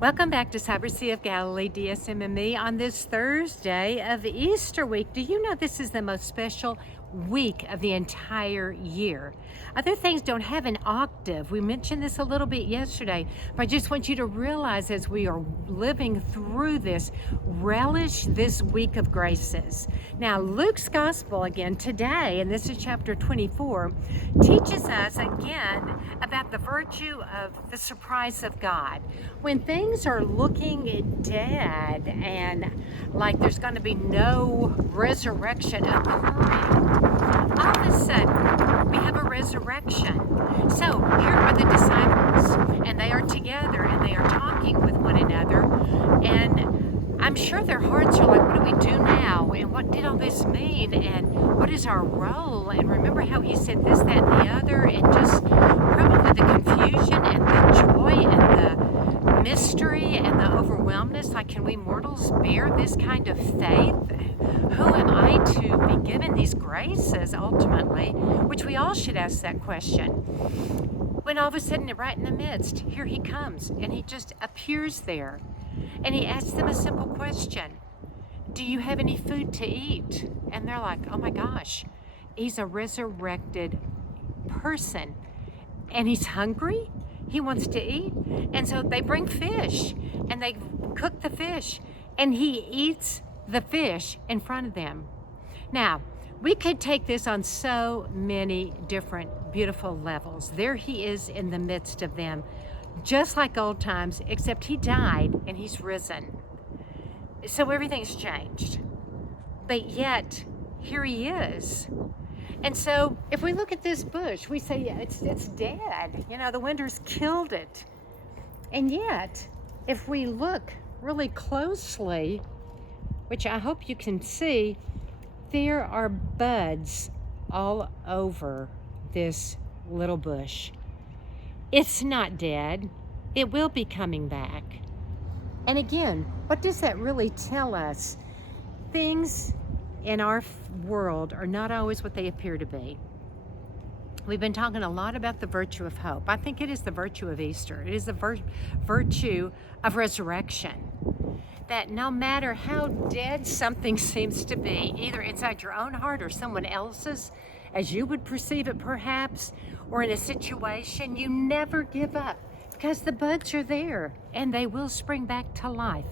Welcome back to Cybersea of Galilee, DSM&Me, on this Thursday of Easter week. Do you know this is the most special week of the entire year? Other things don't have an octave. We mentioned this a little bit yesterday, but I just want you to realize as we are living through this, relish this week of graces. Now, Luke's Gospel again today, and this is chapter 24, teaches us again about the virtue of the surprise of God. When things are looking dead and like there's going to be no resurrection occurring, all of a sudden we have a resurrection. So here are the disciples, and they are together and they are talking with one another, and I'm sure their hearts are like, what do we do now? And what did all this mean? And what is our role? And remember how he said this, that, and the other, and just probably the confusion and the joy and the mystery and the overwhelmness. Like, can we mortals bear this kind of faith? Who am I to be given these graces ultimately? Which we all should ask that question. When all of a sudden, right in the midst, here he comes, and he just appears there. And he asks them a simple question. Do you have any food to eat? And they're like, oh my gosh, he's a resurrected person. And he's hungry? He wants to eat? And so they bring fish, and they cook the fish, and he eats the fish in front of them. Now, we could take this on so many different beautiful levels. There he is in the midst of them, just like old times, except he died and he's risen. So everything's changed. But yet, here he is. And so if we look at this bush, we say, yeah, it's dead. You know, the winter's killed it. And yet, if we look really closely, which I hope you can see, there are buds all over this little bush. It's not dead. It will be coming back. And again, what does that really tell us? Things in our world are not always what they appear to be. We've been talking a lot about the virtue of hope. I think it is the virtue of Easter. It is the virtue of resurrection. That no matter how dead something seems to be, either inside your own heart or someone else's, as you would perceive it perhaps, or in a situation, you never give up, because the buds are there and they will spring back to life.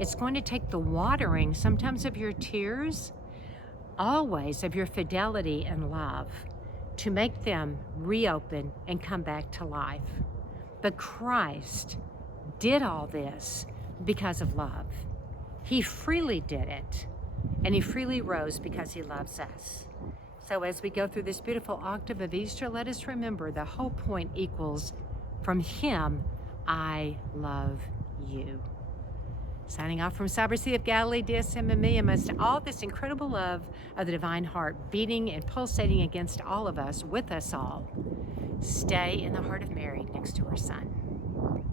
It's going to take the watering, sometimes of your tears, always of your fidelity and love, to make them reopen and come back to life. But Christ did all this because of love. He freely did it, and he freely rose because he loves us. So as we go through this beautiful octave of Easter, let us remember the whole point equals, from him, I love you. Signing off from Cybersea of Galilee, DSM&Me, amidst all this incredible love of the divine heart beating and pulsating against all of us, with us all. Stay in the heart of Mary next to her Son.